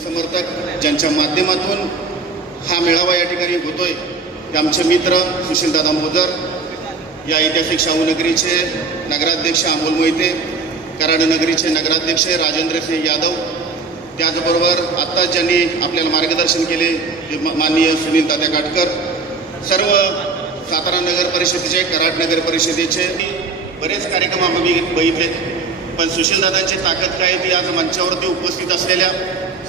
समर्थक ज्यांच्या माध्यमातून हा मेळावा या ठिकाणी होतोय ते आमचे मित्र सुशीलदादा मोजर, या ऐतिहासिक शाहूनगरीचे नगराध्यक्ष अमोल मोहिते, कराड नगरीचे नगराध्यक्ष राजेंद्रसिंह यादव, त्याचबरोबर आत्ताच ज्यांनी आपल्याला मार्गदर्शन केले माननीय सुनील तात्या काटकर, सर्व सातारा नगर परिषदेचे, कराड नगर परिषदेचे बरेच कार्यक्रम आम्ही बघितले. पण सुशीलदादांची ताकद काय ती आज मंचावरती उपस्थित असलेल्या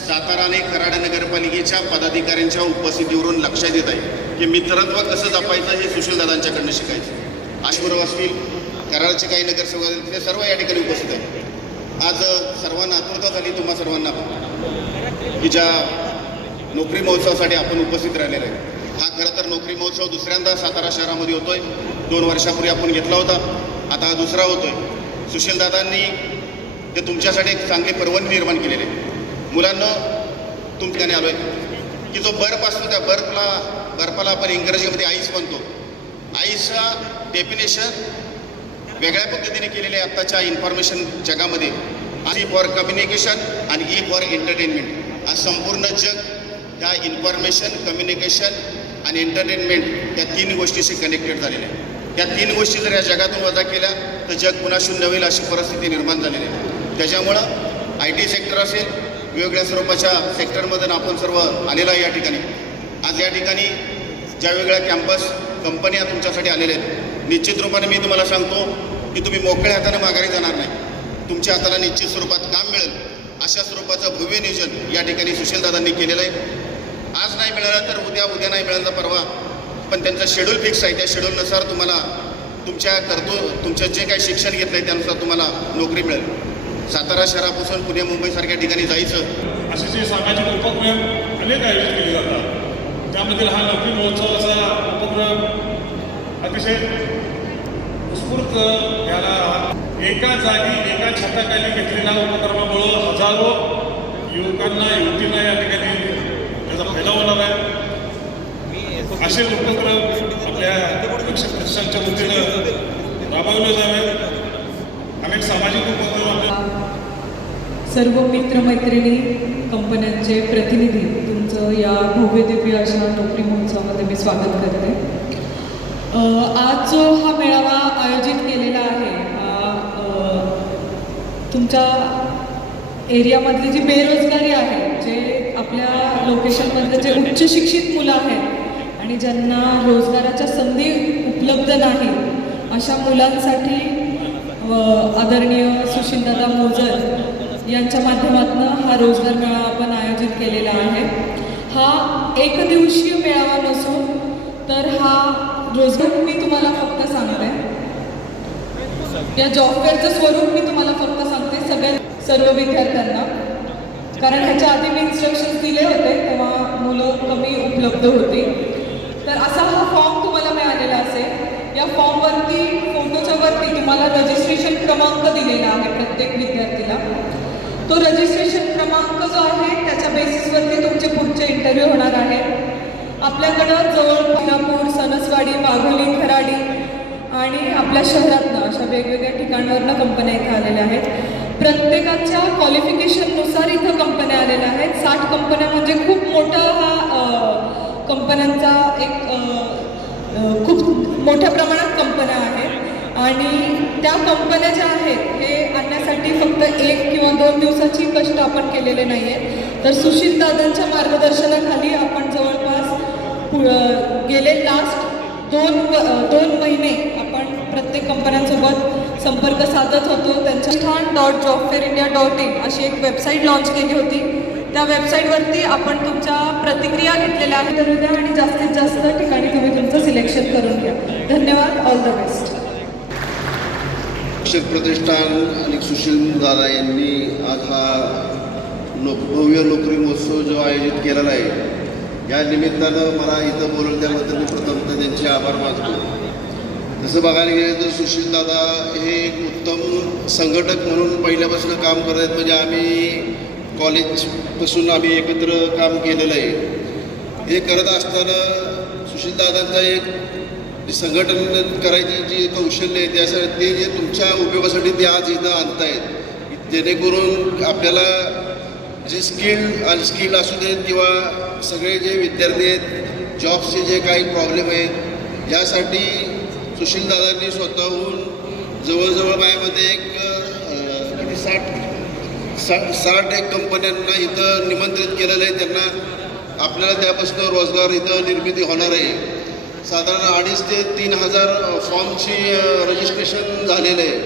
सातारा आणि कराड नगरपालिकेच्या पदाधिकाऱ्यांच्या उपस्थितीवरून लक्षात येत आहे की मित्रत्व कसं जपायचं हे सुशीलदादांच्याकडनं शिकायचं. आशुराव असतील, कराडचे काही नगरसेवक ते सर्व या ठिकाणी उपस्थित आहेत. आज सर्वांना आतुरता झाली तुम्हा सर्वांना की ज्या नोकरी महोत्सवासाठी आपण उपस्थित राहिलेला आहे. हा खरं तर नोकरी महोत्सव दुसऱ्यांदा सातारा शहरामध्ये होतोय. 2 वर्षापूर्वी आपण घेतला होता, आता हा दुसरा होतोय. सुशीलदादांनी ते तुमच्यासाठी एक चांगली पर्वणी निर्माण केलेली आहे. मुलांना तुमच्याने आलो आहे की जो बर्फ असतो त्या बर्फाला आपण इंग्रजीमध्ये आईस म्हणतो. आईसचा डेफिनेशन वेगळ्या पद्धतीने केलेले आहे आत्ताच्या इन्फॉर्मेशन जगामध्ये. ई फॉर कम्युनिकेशन आणि ई फॉर एंटरटेनमेंट. आज संपूर्ण जग ह्या इन्फॉर्मेशन, कम्युनिकेशन आणि एंटरटेनमेंट या 3 गोष्टीशी कनेक्टेड झालेले आहे. या 3 गोष्टी जर या जगातून वजा केल्या तर जग पुन्हा शून्य होईल अशी परिस्थिती निर्माण झालेली आहे. त्याच्यामुळं IT सेक्टर असेल, वेगवेगळ्या स्वरूपाच्या सेक्टरमधून आपण सर्व आलेला आहे या ठिकाणी. आज या ठिकाणी ज्या वेगळ्या कॅम्पस कंपन्या तुमच्यासाठी आलेल्या आहेत, निश्चित रूपाने मी तुम्हाला सांगतो की तुम्ही मोकळ्या हाताने माघारी जाणार नाही. तुमच्या हाताला निश्चित स्वरूपात काम मिळेल अशा स्वरूपाचं भव्य नियोजन या ठिकाणी सुशीलदादांनी केलेलं आहे. आज नाही मिळालं तर उद्या नाही मिळालं तर परवा, पण त्यांचं शेड्यूल फिक्स आहे. त्या शेड्यूलनुसार तुम्हाला तुमचं जे काही शिक्षण घेतलं आहे त्यानुसार तुम्हाला नोकरी मिळेल. सातारा शहरापासून पुणे मुंबईसारख्या ठिकाणी जायचं असे जे सामाजिक उपक्रम अनेक आयोजित केले जातात. त्यामधील हा नोकरी महोत्सवाचा उपक्रम अतिशय उत्स्फूर्त याला एका जागी एका छताखाली घेतलेल्या उपक्रमामुळं हजारो युवकांना युवतींना या ठिकाणी त्याचा फायदा होणार आहे. असे उपक्रम आपल्या प्रतिष्ठानच्या वतीनं राबवले जावे. अनेक सामाजिक उपक्रम आपल्या सर्व मित्रमैत्रिणी, कंपन्यांचे प्रतिनिधी, तुमचं या भव्य दिव्य अशा नोकरी महोत्सवामध्ये मी स्वागत करते. आज जो हा मेळावा आयोजित केलेला आहे हा तुमच्या एरियामधली जी बेरोजगारी आहे, जे आपल्या लोकेशनमधले जे उच्च शिक्षित मुलं आहेत आणि ज्यांना रोजगाराच्या संधी उपलब्ध नाही अशा मुलांसाठी आदरणीय सुशीलदादा मोजर यांच्या माध्यमातून हा रोजगार मेळावा आपण आयोजित केलेला आहे. हा एकदिवसीय मेळावा नसून तर हा रोजगार मी तुम्हाला फक्त सांगते, या जॉब फेअरचं स्वरूप मी तुम्हाला फक्त सांगते सर्व विद्यार्थ्यांना, कारण ह्याच्या आधी मी इन्स्ट्रक्शन्स दिले होते तेव्हा मुलं कमी उपलब्ध होती. तर असा हा फॉर्म तुम्हाला मिळालेला असेल. या फॉर्मवरती फोटोच्या वरती तुम्हाला रजिस्ट्रेशन क्रमांक दिलेला आहे प्रत्येक विद्यार्थीला. तो रजिस्ट्रेशन क्रमांक जो आहे त्याच्या बेसिसवरती तुमचे पुढचे इंटरव्ह्यू होणार आहे. आपल्याकडं जवळ कोल्हापूर, सणसवाडी, वाघोली, खराडी आणि आपल्या शहरातनं अशा वेगवेगळ्या ठिकाणावरनं कंपन्या इथं आलेल्या आहेत. प्रत्येकाच्या क्वालिफिकेशननुसार इथं कंपन्या आलेल्या आहेत. 60 कंपन्या म्हणजे खूप मोठा हा कंपन्यांचा एक खूप मोठ्या प्रमाणात कंपन्या आहेत आणि त्या कंपन्या ज्या आहेत हे आणण्यासाठी फक्त 1 किंवा 2 दिवसाची कष्ट आपण केलेले नाही आहेत. तर सुशीलदादांच्या मार्गदर्शनाखाली आपण जवळपास गेले लास्ट 2 महिने आपण प्रत्येक कंपन्यांसोबत संपर्क साधत होतो. त्यांच्या स्थान.jobfairindia.in अशी एक वेबसाईट लॉन्च केली होती. त्या वेबसाईटवरती आपण तुमच्या प्रतिक्रिया घेतलेल्या आहेत. करू द्या आणि जास्तीत जास्त ठिकाणी तुम्ही तुमचं सिलेक्शन करून घ्या. धन्यवाद. All the best. प्रतिष्ठान आणि सुशीलदादा यांनी आज हा भव्य नोकरी महोत्सव जो आयोजित केलेला आहे, या निमित्तानं मला इथं बोलवलं त्याबद्दल मी प्रथमतः त्यांचे आभार मानतो. तसं बघायला गेलं तर सुशीलदादा हे एक उत्तम संघटक म्हणून पहिल्यापासून काम करत आहेत. म्हणजे आम्ही कॉलेजपासून आम्ही एकत्र काम केलेलं आहे. हे करत असताना सुशीलदादांचा एक जी संघटन करायची जी कौशल्य आहे त्यासाठी ते जे तुमच्या उपयोगासाठी ते आज इथं आणतायत, जेणेकरून आपल्याला जे स्किल्ड अनस्किल्ड असू देत किंवा सगळे जे विद्यार्थी आहेत जॉबचे जे काही प्रॉब्लेम आहेत यासाठी सुशीलदादांनी स्वतःहून जवळजवळ माझ्यामध्ये एक किती 60 एक कंपन्यांना इथं निमंत्रित केलेलं आहे. त्यांना आपल्याला त्यापासून रोजगार इथं निर्मिती होणार आहे. साधारण 2,500 ते 3,000 फॉर्मची रजिस्ट्रेशन झालेलं आहे.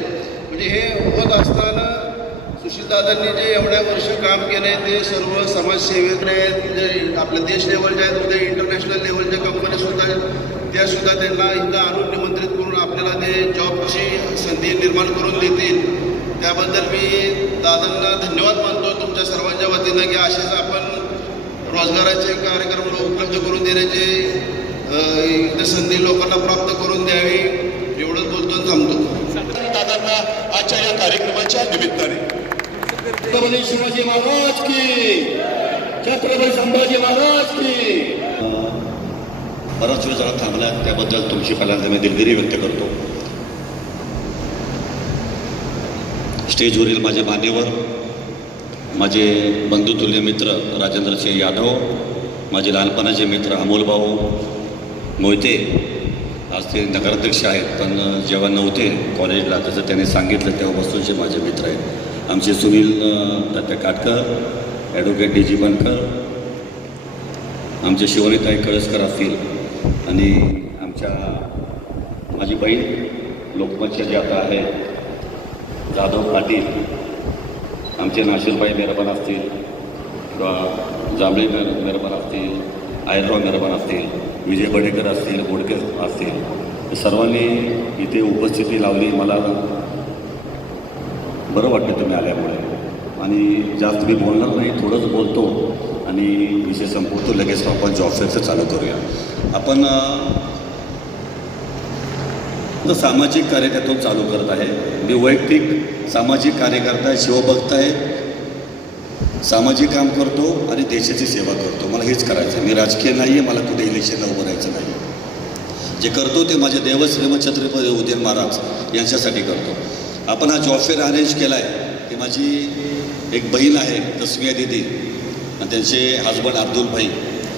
म्हणजे हे होत असताना सुशीलदादांनी जे एवढ्या वर्ष काम केलं आहे ते सर्व समाजसेवेत आहेत, म्हणजे आपल्या देश लेवलच्या आहेत, उद्या इंटरनॅशनल लेवलच्या कंपन्यासुद्धा त्यासुद्धा त्यांना इथं आणून निमंत्रित करून आपल्याला ते जॉबची संधी निर्माण करून देतील. त्याबद्दल मी दादांना धन्यवाद मानतो तुमच्या सर्वांच्या वतीनं की असेच आपण रोजगाराचे कार्यक्रम उपलब्ध करून देण्याची संधी लोकांना प्राप्त करून द्यावी. एवढंच बोलतो थांबतो. दादांना आजच्या या कार्यक्रमाच्या निमित्ताने छत्रपती शिवाजी महाराज की, छत्रपती संभाजी महाराज की. बराच वेळ जरा थांबला त्याबद्दल तुमची पहिल्यांदा मी दिलगिरी व्यक्त करतो. स्टेजवरील माझे मान्यवर, माझे बंधुतुल्य मित्र राजेंद्रसिंह यादव, माझे लहानपणाचे मित्र अमोलभाऊ मोहिते, आज ते नगराध्यक्ष आहेत पण जेव्हा नव्हते कॉलेजला जसं त्यांनी सांगितलं तेव्हापासूनचे माझे मित्र आहेत. आमचे Sunil Dutt Katkar, advocate D G Bankar, आमचे शिवनीताई कळसकर असतील आणि आमच्या माझी बहीण लोकमतच्या जे आता आहेत जाधव पाटील, आमचे नाशिरबाई मेहरबान असतील किंवा जांभळे मेहरबान असतील, आयरराव मेहरबान असतील, विजय बडेकर असतील, बोडके असतील, सर्वांनी इथे उपस्थिती लावली. मला बरं वाटतं तुम्ही आल्यामुळे. आणि जास्त मी बोलणार नाही, थोडंच बोलतो आणि विषय संपवतो. लगेच आपण जॉब फेअरचं चालू करूया. आपण सामाजिक कार्य त्यातून चालू करत आहे. मी वैयक्तिक सामाजिक कार्यकर्ता आहे, शिवभक्त आहे, सामाजिक काम करतो आणि देशाची सेवा करतो. मला हेच करायचं आहे. मी राजकीय नाही आहे, मला कुठे इलेक्शनला उभं राहायचं नाही. जे करतो ते माझे देवश्रीमंत छत्रपती उदयन महाराज यांच्यासाठी करतो. आपण हा जॉब फेअर अरेंज केला आहे. ती माझी एक बहीण आहे तस्मिया दिदी आणि त्यांचे हजबंड अब्दुल भाई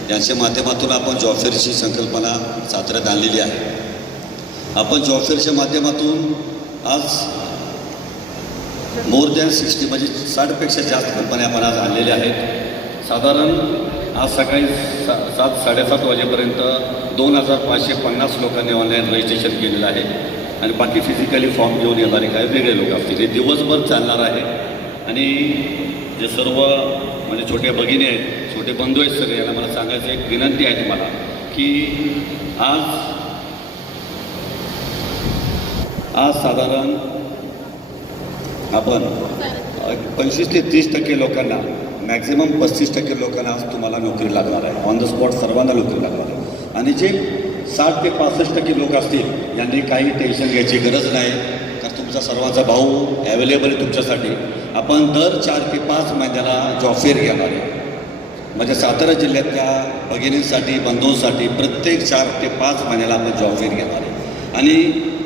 यांच्या माध्यमातून आपण जॉब फेअरची संकल्पना साताऱ्यात आणलेली आहे. आपण जॉब फेअरच्या माध्यमातून आज मोर दॅन 60 म्हणजे 60पेक्षा जास्त कंपन्या आपण आज आणलेल्या आहेत. साधारण आज सकाळी 7-7:30 वाजेपर्यंत 2,550 लोकांनी ऑनलाईन रजिस्ट्रेशन केलेलं आहे आणि बाकी फिजिकली फॉर्म घेऊन येणारे काही वेगळे लोक असतील. हे दिवसभर चालणार आहे. आणि जे सर्व म्हणजे छोट्या भगिनी आहेत, छोटे बंधू आहेत सगळे, यांना मला सांगायचं एक विनंती आहे तुम्हाला की आज साधारण आपण 25 ते 30% लोकांना, मॅक्झिमम 35% लोकांना आज तुम्हाला नोकरी लागणार आहे. ऑन द स्पॉट सर्वांना नोकरी लागणार आहे. आणि जे 60 ते 65% लोक असतील यांनी काही टेन्शन घ्यायची गरज नाही, कारण तुमचा सर्वांचा भाऊ ॲवेलेबल आहे तुमच्यासाठी. आपण दर 4 ते 5 महिन्याला जॉब फेअर घेणार आहे. म्हणजे सातारा जिल्ह्यातल्या भगिनींसाठी, बंधूंसाठी प्रत्येक 4 ते 5 महिन्याला आपण जॉब फेअर घेणार आहे. आणि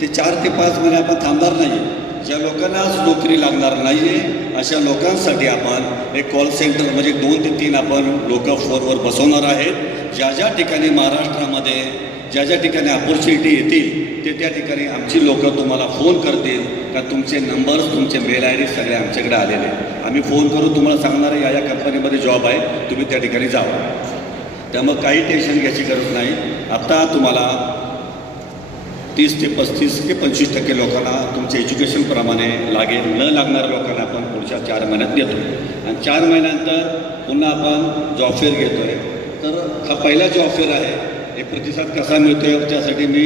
ते 4 ते 5 महिने आपण थांबणार नाही. ज्या लोकांना आज नोकरी लागणार नाही आहे अशा लोकांसाठी आपण एक कॉल सेंटर म्हणजे 2 ते 3 आपण लोक फोनवर बसवणार आहेत. ज्या ज्या ठिकाणी महाराष्ट्रामध्ये ज्या ज्या ठिकाणी अपॉर्च्युनिटी येतील त्या ठिकाणी आमची लोकं तुम्हाला फोन करतील का तुमचे नंबर्स, तुमचे मेल आय डी सगळे आमच्याकडे आलेले. आम्ही फोन करून तुम्हाला सांगणार आहे या कंपनीमध्ये जॉब आहे, तुम्ही त्या ठिकाणी जावा. त्यामुळे काही टेन्शन घ्यायची गरज नाही. आता तुम्हाला 30 ते 35 ते 25% लोकांना तुमच्या एज्युकेशनप्रमाणे लागेल. न लागणाऱ्या लोकांना आपण पुढच्या 4 महिन्यात देतो आणि 4 महिन्यानंतर पुन्हा आपण जॉब फेअर घेतो आहे. तर हा पहिला जॉब फेअर आहे. हे प्रतिसाद कसा मिळतो आहे त्यासाठी मी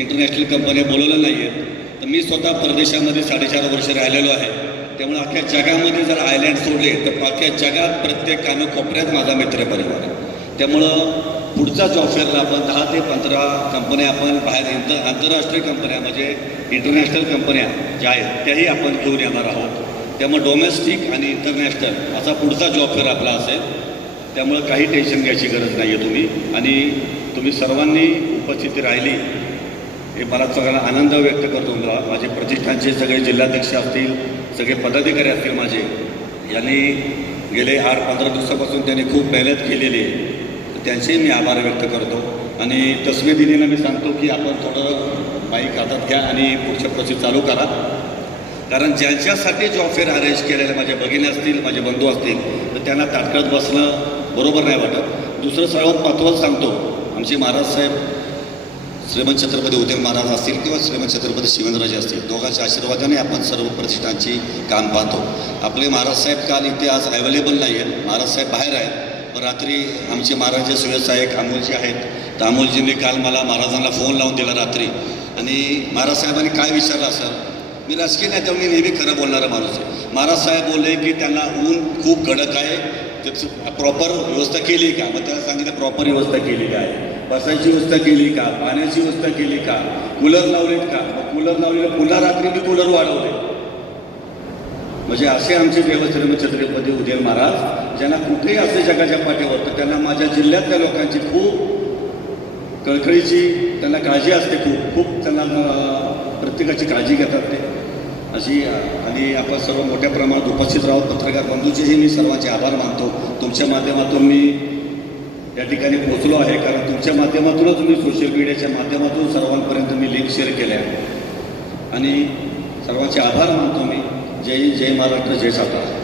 इंटरनॅशनल कंपन्या बोलवलं नाही आहेत. तर मी स्वतः परदेशामध्ये 4.5 वर्ष राहिलेलो आहे. त्यामुळे अख्ख्या जगामध्ये जर आयलँड सोडले तर अख्ख्या जगात प्रत्येक कानाकोपऱ्यात माझा मित्रपरिवार आहे. त्यामुळं पुढचा जॉब फेअरला आपण 10 ते 15 कंपन्या आपण बाहेर आंतरराष्ट्रीय कंपन्या म्हणजे इंटरनॅशनल कंपन्या ज्या आहेत त्याही आपण घेऊन येणार आहोत. त्यामुळे डोमेस्टिक आणि इंटरनॅशनल असा पुढचा जॉब फेअर आपला असेल. त्यामुळं काही टेन्शन घ्यायची गरज नाही आहे तुम्ही. आणि तुम्ही सर्वांनी उपस्थिती राहिली हे मला सगळ्यांना आनंद व्यक्त करतो. माझे प्रतिष्ठानचे सगळे जिल्हाध्यक्ष असतील, सगळे पदाधिकारी असतील माझे, यांनी गेले 8-15 दिवसापासून त्यांनी खूप मेहनत केलेली आहे. तर त्यांचेही मी आभार व्यक्त करतो. आणि तस्मेदिनीनं मी सांगतो की आपण थोडं बाईक हातात घ्या आणि पुढच्या प्रोसेस चालू करा. कारण ज्यांच्यासाठी जॉब फेअर अरेंज केलेले माझे भगिनी असतील, माझे बंधू असतील, तर त्यांना ताटकळत बसणं बरोबर नाही वाटत. दुसरं सर्वात महत्त्वाचं सांगतो, आमचे महाराज साहेब श्रीमंत छत्रपती उदयन महाराज असतील किंवा श्रीमंत छत्रपती शिवेंद्रराजे असतील, दोघांच्या आशीर्वादाने आपण सर्व प्रतिष्ठानची काम पाहतो. आपले महाराज साहेब काल इथे आज अवेलेबल नाही आहेत, महाराज साहेब बाहेर आहेत. पण रात्री आमचे महाराज सुयसहायक अमोलजी आहेत, तर अमोलजींनी काल मला महाराजांना फोन लावून दिला रात्री. आणि महाराज साहेबांनी काय विचारलं असेल, मी राजकीय नेत्यावर मी नेहमी खरं बोलणारा माणूस आहे. महाराज साहेब बोलले की त्यांना ऊन खूप कडक आहे, त्याचं प्रॉपर व्यवस्था केली का? मग त्याला सांगितलं प्रॉपर व्यवस्था केलेली आहे, बसायची व्यवस्था केली का, पाण्याची व्यवस्था केली का, कूलर लावलेत का? मग कूलर लावलेलं, पुन्हा रात्री मी कूलर वाढवले. म्हणजे असे आमचे देवस्थान छत्रपती उदयन महाराज, ज्यांना कुठेही असते जगाच्या पाठीवर, तर त्यांना माझ्या जिल्ह्यातल्या लोकांची खूप कळकळीची त्यांना काळजी असते. खूप त्यांना प्रत्येकाची काळजी घेतात ते अशी. आणि आपण सर्व मोठ्या प्रमाणात उपस्थित राहून पत्रकार बंधूचेही मी सर्वांचे आभार मानतो. तुमच्या माध्यमातून मी या ठिकाणी पोहोचलो आहे, कारण तुमच्या माध्यमातूनच मी सोशल मीडियाच्या माध्यमातून सर्वांपर्यंत मी लिंक शेअर केल्या आणि सर्वांचे आभार मानतो मी. जय हिंद, जय महाराष्ट्र, जय सातारा.